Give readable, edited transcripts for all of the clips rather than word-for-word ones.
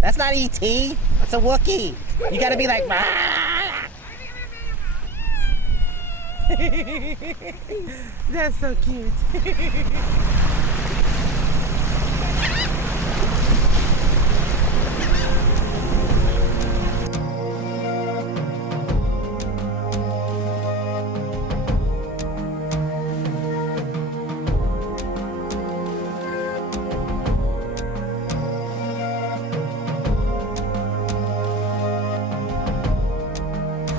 That's not E.T. It's a Wookiee. You gotta be like, that's so cute.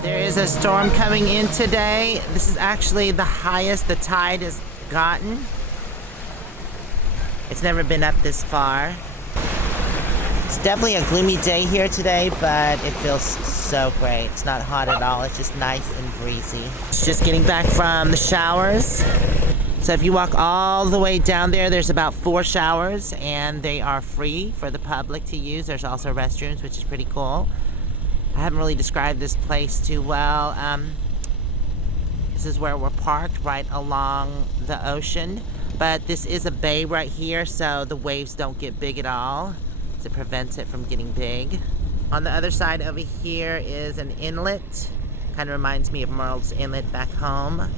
There is a storm coming in today. This is actually the highest the tide has gotten. It's never been up this far. It's definitely a gloomy day here today, but it feels so great. It's not hot at all. It's just nice and breezy. It's just getting back from the showers. So if you walk all the way down there, there's about 4 showers, and they are free for the public to use. There's also restrooms, which is pretty cool. I haven't really described this place too well. This is where we're parked, right along the ocean. But this is a bay right here, so the waves don't get big at all. So it prevents it from getting big. On the other side over here is an inlet. Kind of reminds me of Merle's Inlet back home.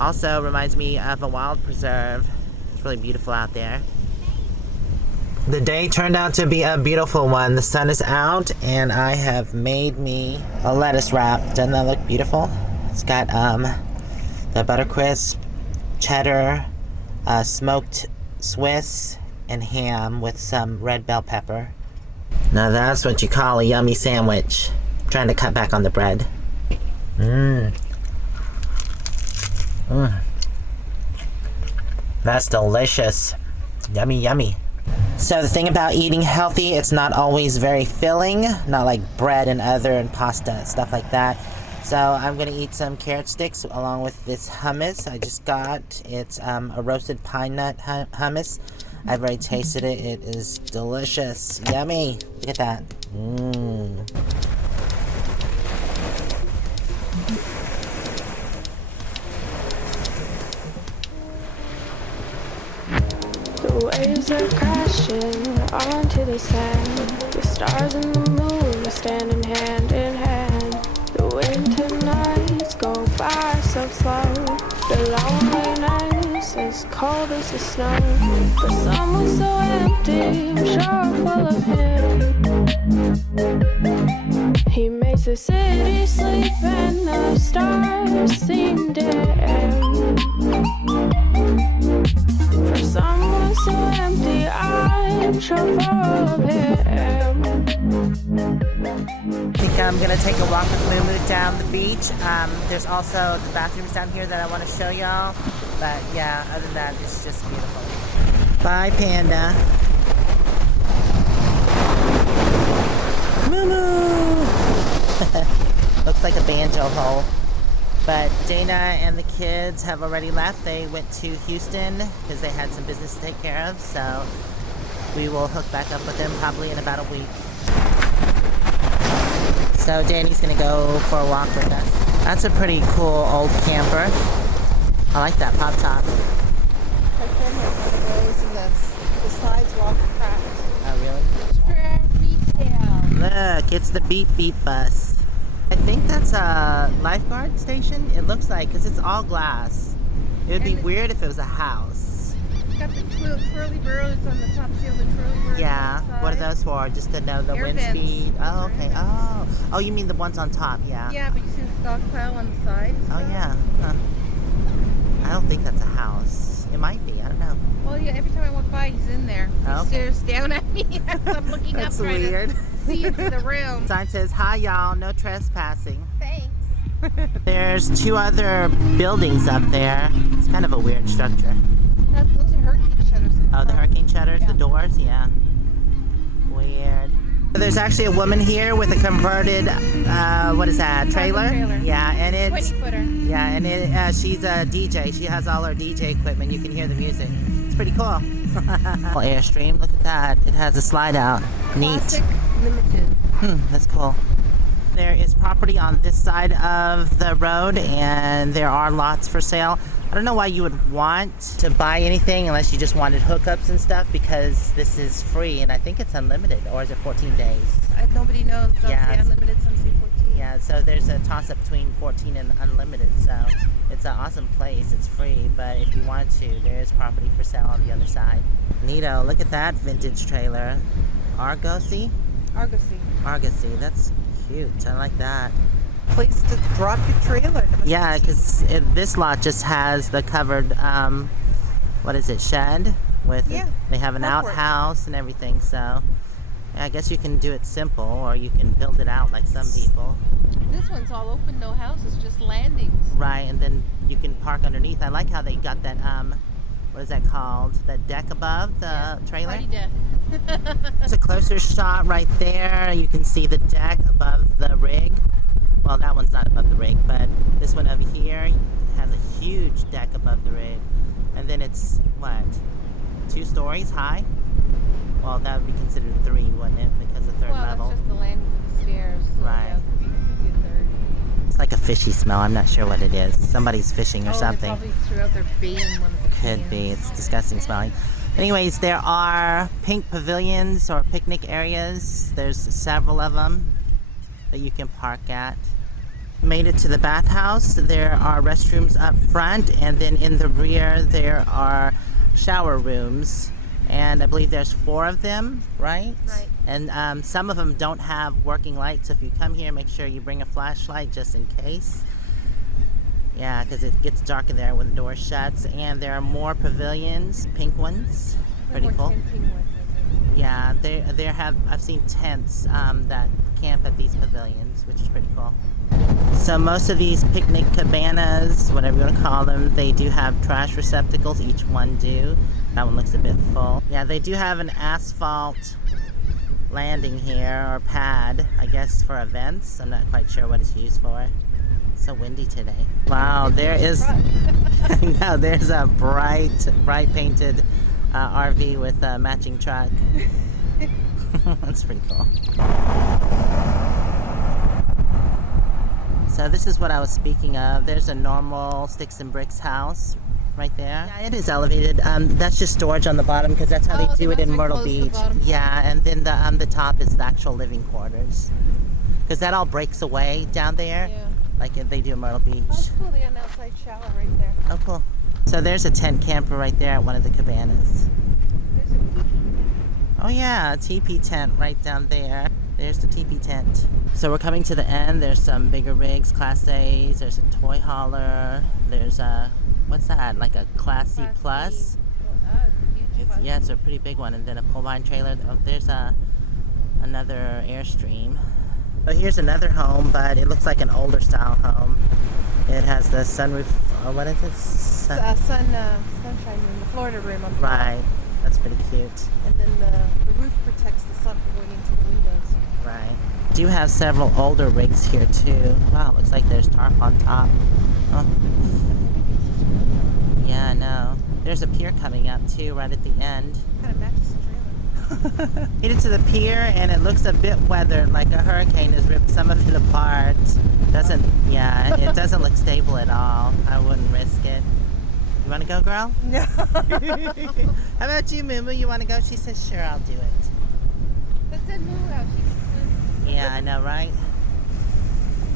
Also reminds me of a wild preserve. It's really beautiful out there. The day turned out to be a beautiful one. The sun is out, and I have made me a lettuce wrap. Doesn't that look beautiful? It's got the buttercrisp, cheddar, smoked Swiss, and ham with some red bell pepper. Now that's what you call a yummy sandwich. I'm trying to cut back on the bread. That's delicious. Yummy, yummy. So the thing about eating healthy, it's not always very filling, not like bread and pasta and stuff like that. So I'm gonna eat some carrot sticks along with this hummus I just got. It's a roasted pine nut hummus. I've already tasted it. It is delicious. Yummy. Look at that. The waves are crashing onto the sand. The stars and the moon are standing hand in hand. The winter nights go by so slow. The loneliness as cold as the snow. For someone so empty, I'm sure full of him. He makes the city sleep and the stars seem dim. For someone so empty, I'm sure full of him. I think I'm gonna take a walk with Moo-moo down the beach. There's also the bathrooms down here that I want to show y'all. But yeah, other than that, it's just beautiful. Bye, Panda. Moo-moo! Looks like a banjo hole. But Dana and the kids have already left. They went to Houston because they had some business to take care of. So we will hook back up with them probably in about a week. So Danny's gonna go for a walk with us. That's a pretty cool old camper. I like that pop top. My friend has one of those and the sides walk cracked. Oh really? Look, it's the Beep Beep bus. I think that's a lifeguard station. It looks like, because it's all glass. It would be weird if it was a house. It's got the twirly birds on the top. See all the twirly birds? Yeah. What are those for? Just to know the Air wind vents. speed? Oh, okay. Oh, you mean the ones on top? Yeah. Yeah, but you see the stockpile on the side? Oh, yeah. Huh. I don't think that's a house. It might be. I don't know. Well, yeah, every time I walk by, he's in there. He Okay. stares down at me as I'm looking That's up trying weird. to see into the room. Sign says, "Hi, y'all. No trespassing." Thanks. There's 2 other buildings up there. It's kind of a weird structure. Those are hurricane shutters. Oh, the hurricane shutters, Yeah. the doors, yeah. Weird. There's actually a woman here with a converted, what is that, trailer? Trailer. Yeah, and it's, 20-footer. yeah, and she's a DJ. She has all her DJ equipment. You can hear the music. It's pretty cool. Airstream, look at that. It has a slide out. Neat. Classic Limited. That's cool. There is property on this side of the road, and there are lots for sale. I don't know why you would want to buy anything unless you just wanted hookups and stuff, because this is free and I think it's unlimited, or is it 14 days? Nobody knows. Some Yeah. say unlimited, some say 14. Yeah, so there's a toss-up between 14 and unlimited, so it's an awesome place. It's free, but if you want to, there is property for sale on the other side. Neato, look at that vintage trailer. Argosy? Argosy, that's cute. I like that. Place to drop your trailer. Yeah, because this lot just has the covered, what is it, shed? They have an carport. outhouse and everything, so yeah, I guess you can do it simple, or you can build it out like some people. This one's all open, no houses, just landings. Right, and then you can park underneath. I like how they got that, what is that called? That deck above the trailer? Party deck. There's a closer shot right there. You can see the deck above the rig. Well, that one's not above the rig, but this one over here has a huge deck above the rig. And then it's, what, 2 stories high? Well, that would be considered 3, wouldn't it? Because the third level. That's just the landing for the stairs. So Right. Yeah, it could be a third. It's like a fishy smell. I'm not sure what it is. Somebody's fishing or something. They probably threw out their bait in one of the Could be. cans. It's disgusting smelling. Anyways, there are pink pavilions or picnic areas. There's several of them that you can park at. Made it to the bathhouse. There are restrooms up front, and then in the rear there are shower rooms. And I believe there's 4 of them, right? Right. And some of them don't have working lights. So if you come here, make sure you bring a flashlight just in case. Yeah, because it gets dark in there when the door shuts. And there are more pavilions, pink ones. Pretty More cool. tenting ones, I think. Yeah, I've seen tents that camp at these pavilions, which is pretty cool. So most of these picnic cabanas, whatever you want to call them, they do have trash receptacles. Each one do. That one looks a bit full. Yeah, they do have an asphalt landing here, or pad, I guess for events. I'm not quite sure what it's used for. It's so windy today. Wow, there is, no, there's a bright painted RV with a matching truck. That's pretty cool. So this is what I was speaking of. There's a normal sticks and bricks house right there. Yeah, it is elevated. That's just storage on the bottom, because that's how they do it in Myrtle Beach. Yeah, and then the top is the actual living quarters, because that all breaks away down there, Yeah. like they do in Myrtle Beach. Oh, cool. They got an outside shower right there. Oh, cool. So there's a tent camper right there at one of the cabanas. There's a teepee. Oh yeah, a teepee tent right down there. There's the teepee tent. So we're coming to the end. There's some bigger rigs, Class A's. There's a toy hauler. There's a, what's that? Like a Class C Plus? Well, it's a huge plus. Yeah, it's a pretty big one. And then a pull behind trailer. Oh, there's another Airstream. Oh, here's another home, but it looks like an older style home. It has the sunroof. Oh, what is it? Sunshine room, the Florida room on top. Right. That's pretty cute. And then the roof protects the sun from going into the windows. Right. Do have several older rigs here too. Wow, looks like there's tarp on top. Oh. Yeah, I know. There's a pier coming up too, right at the end. Kind of matches the trailer. Made it to the pier, and it looks a bit weathered, like a hurricane has ripped some of it apart. It doesn't look stable at all. I wouldn't risk it. You want to go, girl? No. How about you, Moo-moo? You want to go? She says, sure, I'll do it. But then move out. She can swim. Yeah, I know, right?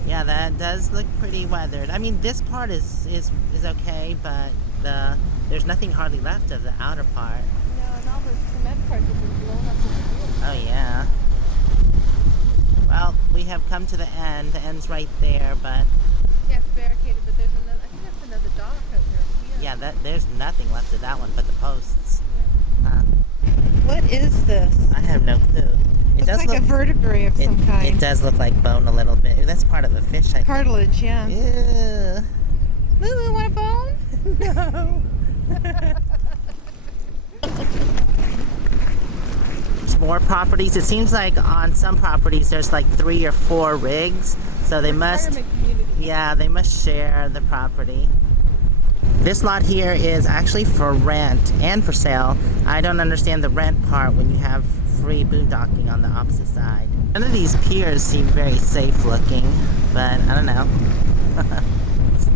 Yeah, that does look pretty weathered. I mean, this part is okay, but there's nothing hardly left of the outer part. No, and all the cement parts have been blown up in the roof. Oh, yeah. Well, we have come to the end. The end's right there, but Yeah, it's barricaded, but there's another. I think that's another dock out there. yeah, there's nothing left of that one but the posts. What is this? I have no clue. It Looks like a vertebrae of some kind. It does look like bone a little bit. Ooh, that's part of a fish, I think. Cartilage, yeah. Ew. Moo-moo, want a bone? No. More properties. It seems like on some properties there's like 3 or 4 rigs, so they must. Retirement community. Yeah, they must share the property. This lot here is actually for rent and for sale. I don't understand the rent part when you have free boondocking on the opposite side. None of these piers seem very safe looking, but I don't know.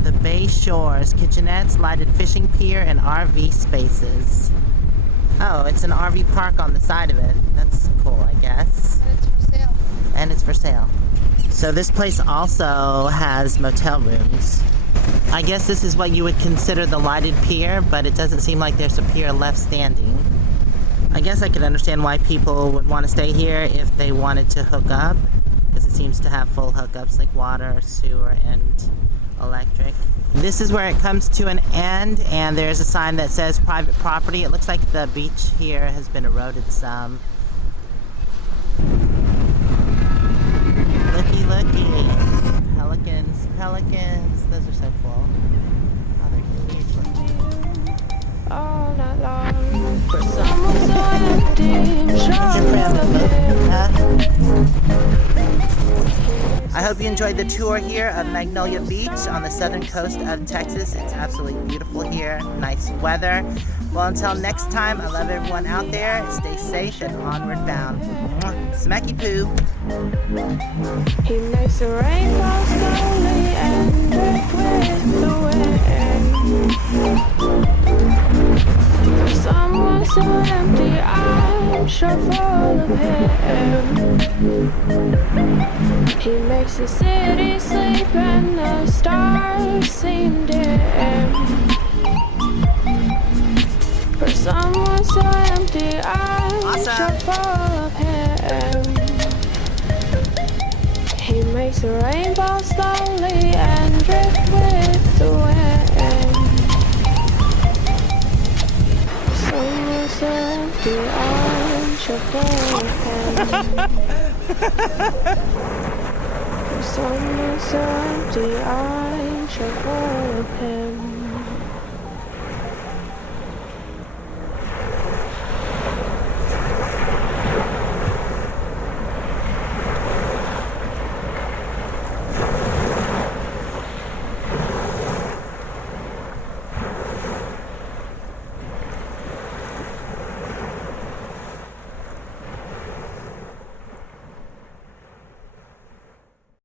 The Bay Shores, kitchenettes, lighted fishing pier, and RV spaces. Oh, it's an RV park on the side of it. That's cool, I guess. And it's for sale. And it's for sale. So this place also has motel rooms. I guess this is what you would consider the lighted pier, but it doesn't seem like there's a pier left standing. I guess I could understand why people would want to stay here if they wanted to hook up, because it seems to have full hookups like water, sewer, and electric. This is where it comes to an end, and there's a sign that says private property. It looks like the beach here has been eroded some. Looky. Pelicans. Those are so cool. Oh, they're cute. all night long. For someone so empty, I hope you enjoyed the tour here of Magnolia Beach on the southern coast of Texas. It's absolutely beautiful here. Nice weather. Well, until next time, I love everyone out there. Stay safe and onward bound. Smacky poo. He makes the rain fall slowly and drift with the wind. For someone so empty, I'm sure full of him. He makes the city sleep and the stars seem dim. For someone so empty, I'm sure full of him. He makes the rainbow slowly and drift with the wind. Someone so empty, I'm sure full of him. Someone so empty, I'm sure full of him.